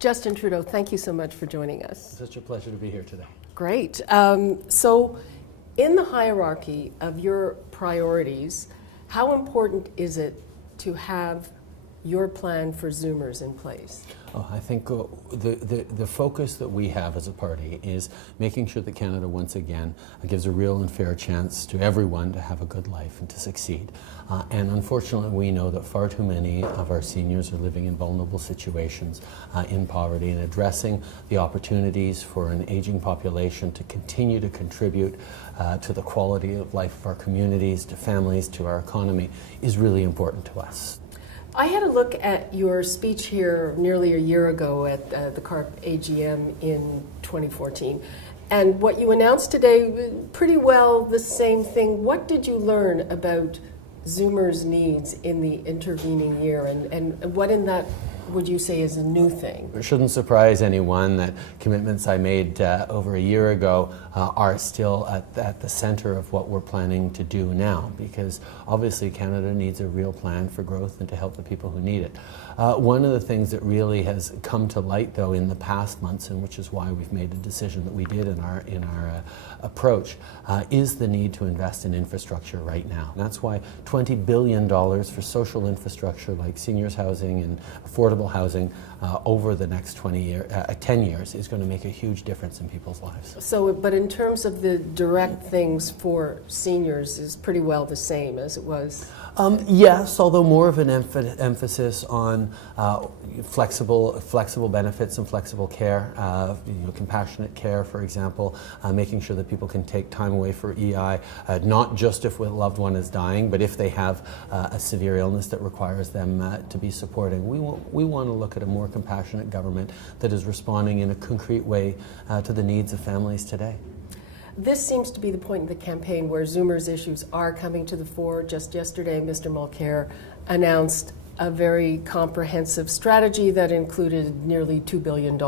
Justin Trudeau, thank you so much for joining us. Such a pleasure to be here today. Great. So in the hierarchy of your priorities, how important is it to have your plan for Zoomers in place? Oh, I think the focus that we have as a party is making sure that Canada once again gives a real and fair chance to everyone to have a good life and to succeed. And unfortunately we know that far too many of our seniors are living in vulnerable situations, in poverty, and addressing the opportunities for an aging population to continue to contribute to the quality of life of our communities, to families, to our economy is really important to us. I had a look at your speech here nearly a year ago at the CARP AGM in 2014. And what you announced today, pretty well the same thing. What did you learn about Zoomers' needs in the intervening year? And what in that would you say is a new thing? It shouldn't surprise anyone that commitments I made over a year ago are still at the center of what we're planning to do now, because obviously Canada needs a real plan for growth and to help the people who need it. One of the things that really has come to light, though, in the past months, and which is why we've made the decision that we did in our approach, is the need to invest in infrastructure right now. And that's why $20 billion for social infrastructure like seniors housing and affordable housing over the next 10 years is going to make a huge difference in people's lives. So, but in terms of the direct things for seniors is pretty well the same as it was? Yes, although more of an emphasis on flexible benefits and flexible care, compassionate care, for example, making sure that people can take time away for EI, not just if a loved one is dying, but if they have a severe illness that requires them to be supported. We want to look at a more compassionate government that is responding in a concrete way to the needs of families today. This seems to be the point in the campaign where Zoomers' issues are coming to the fore. Just yesterday, Mr. Mulcair announced a very comprehensive strategy that included nearly $2 billion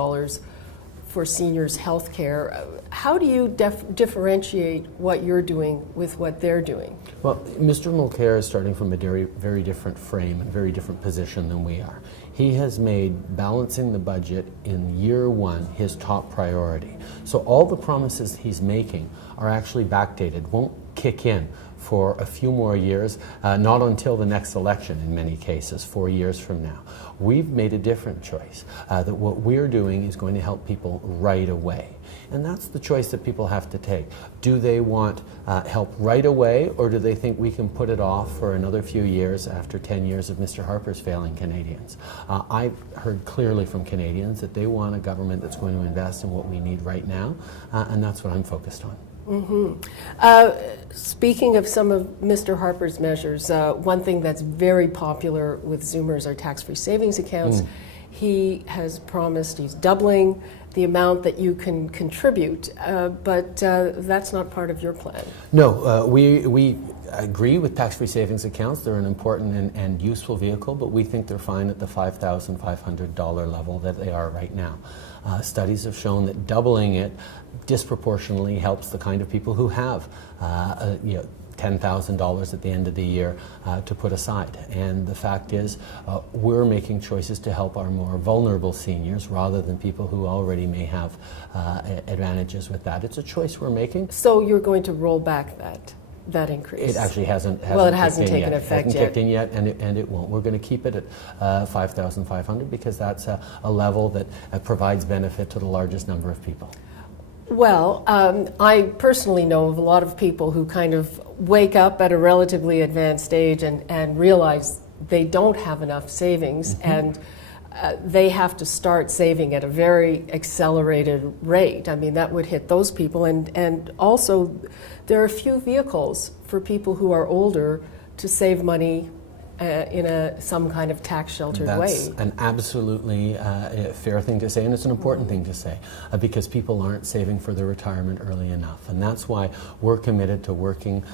for seniors' health care. How do you differentiate what you're doing with what they're doing? Well, Mr. Mulcair is starting from a very different frame and very different position than we are. He has made balancing the budget in year one his top priority. So all the promises he's making are actually backdated, won't kick in for a few more years, not until the next election in many cases, 4 years from now. We've made a different choice, that what we're doing is going to help people right away. And that's the choice that people have to take. Do they want help right away, or do they think we can put it off for another few years after 10 years of Mr. Harper's failing Canadians? I've heard clearly from Canadians that they want a government that's going to invest in what we need right now, and that's what I'm focused on. Mm-hmm. Speaking of some of Mr. Harper's measures, one thing that's very popular with Zoomers are tax-free savings accounts. He has promised he's doubling the amount that you can contribute, but that's not part of your plan. No, we agree with tax-free savings accounts. They're an important and useful vehicle, but we think they're fine at the $5,500 level that they are right now. Studies have shown that doubling it disproportionately helps the kind of people who have $10,000 at the end of the year to put aside. And the fact is, we're making choices to help our more vulnerable seniors rather than people who already may have advantages with that. It's a choice we're making. So you're going to roll back that increase? It actually hasn't taken effect yet. Kicked in yet, and it won't. We're going to keep it at 5,500 because that's a level that provides benefit to the largest number of people. Well, I personally know of a lot of people who kind of wake up at a relatively advanced age and realize they don't have enough savings, and they have to start saving at a very accelerated rate. I mean, that would hit those people, and also there are few vehicles for people who are older to save money in some kind of tax-sheltered way. That's an absolutely fair thing to say, and it's an important thing to say, because people aren't saving for their retirement early enough. And that's why we're committed to working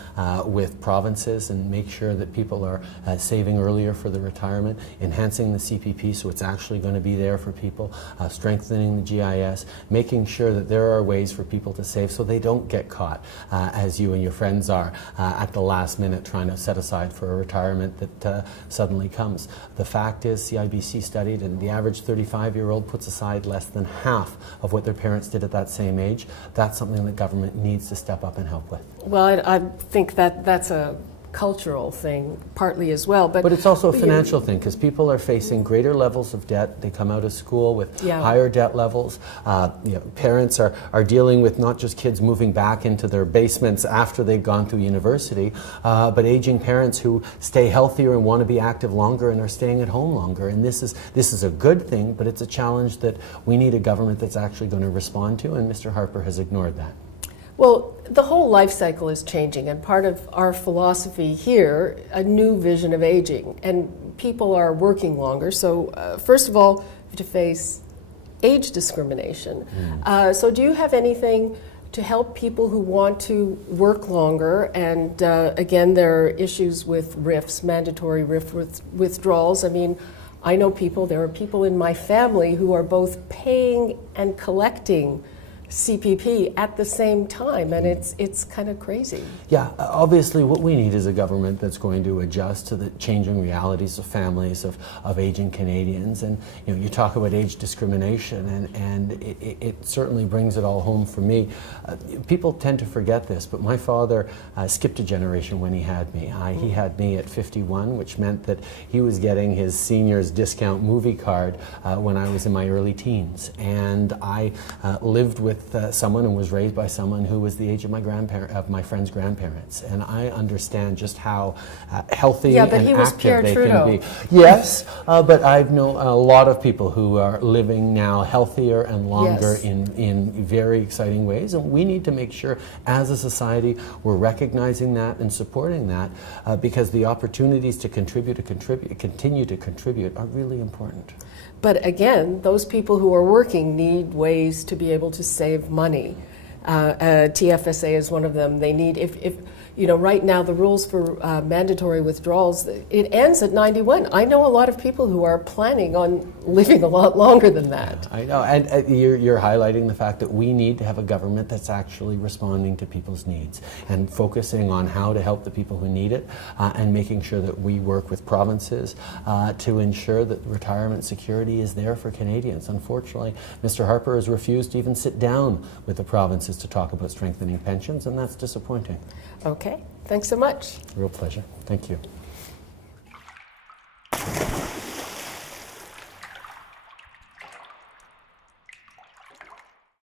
with provinces and make sure that people are saving earlier for their retirement, enhancing the CPP so it's actually going to be there for people, strengthening the GIS, making sure that there are ways for people to save so they don't get caught, as you and your friends are, at the last minute trying to set aside for a retirement that suddenly comes. The fact is, CIBC studied, and the average 35-year-old puts aside less than half of what their parents did at that same age. That's something that government needs to step up and help with. Well, I think that that's a cultural thing partly as well, but it's also a financial thing, because people are facing greater levels of debt. They come out of school with higher debt levels. Parents are dealing with not just kids moving back into their basements after they've gone through university, but aging parents who stay healthier and want to be active longer and are staying at home longer. And this is a good thing, but it's a challenge that we need a government that's actually going to respond to, and Mr. Harper has ignored that. Well, the whole life cycle is changing, and part of our philosophy here, a new vision of aging, and people are working longer. So first of all, you have to face age discrimination. So do you have anything to help people who want to work longer? And again, there are issues with RIFs, mandatory RIF withdrawals. I mean, I know there are people in my family who are both paying and collecting CPP at the same time, and it's kind of crazy. Yeah, obviously what we need is a government that's going to adjust to the changing realities of families of aging Canadians. And you talk about age discrimination, and it certainly brings it all home for me. People tend to forget this, but my father skipped a generation when he had me. He had me at 51, which meant that he was getting his senior's discount movie card when I was in my early teens. And I lived with someone and was raised by someone who was the age of my friend's grandparents, and I understand just how healthy and active they can be. Yes, but I've known a lot of people who are living now healthier and longer in very exciting ways, and we need to make sure as a society we're recognizing that and supporting that, because the opportunities to continue to contribute are really important. But again, those people who are working need ways to be able to save money. TFSA is one of them. They need, if right now the rules for mandatory withdrawals, it ends at 91. I know a lot of people who are planning on living a lot longer than that. I know, and you're highlighting the fact that we need to have a government that's actually responding to people's needs and focusing on how to help the people who need it, and making sure that we work with provinces to ensure that retirement security is there for Canadians. Unfortunately, Mr. Harper has refused to even sit down with the provinces to talk about strengthening pensions, and that's disappointing. Okay, thanks so much. Real pleasure. Thank you.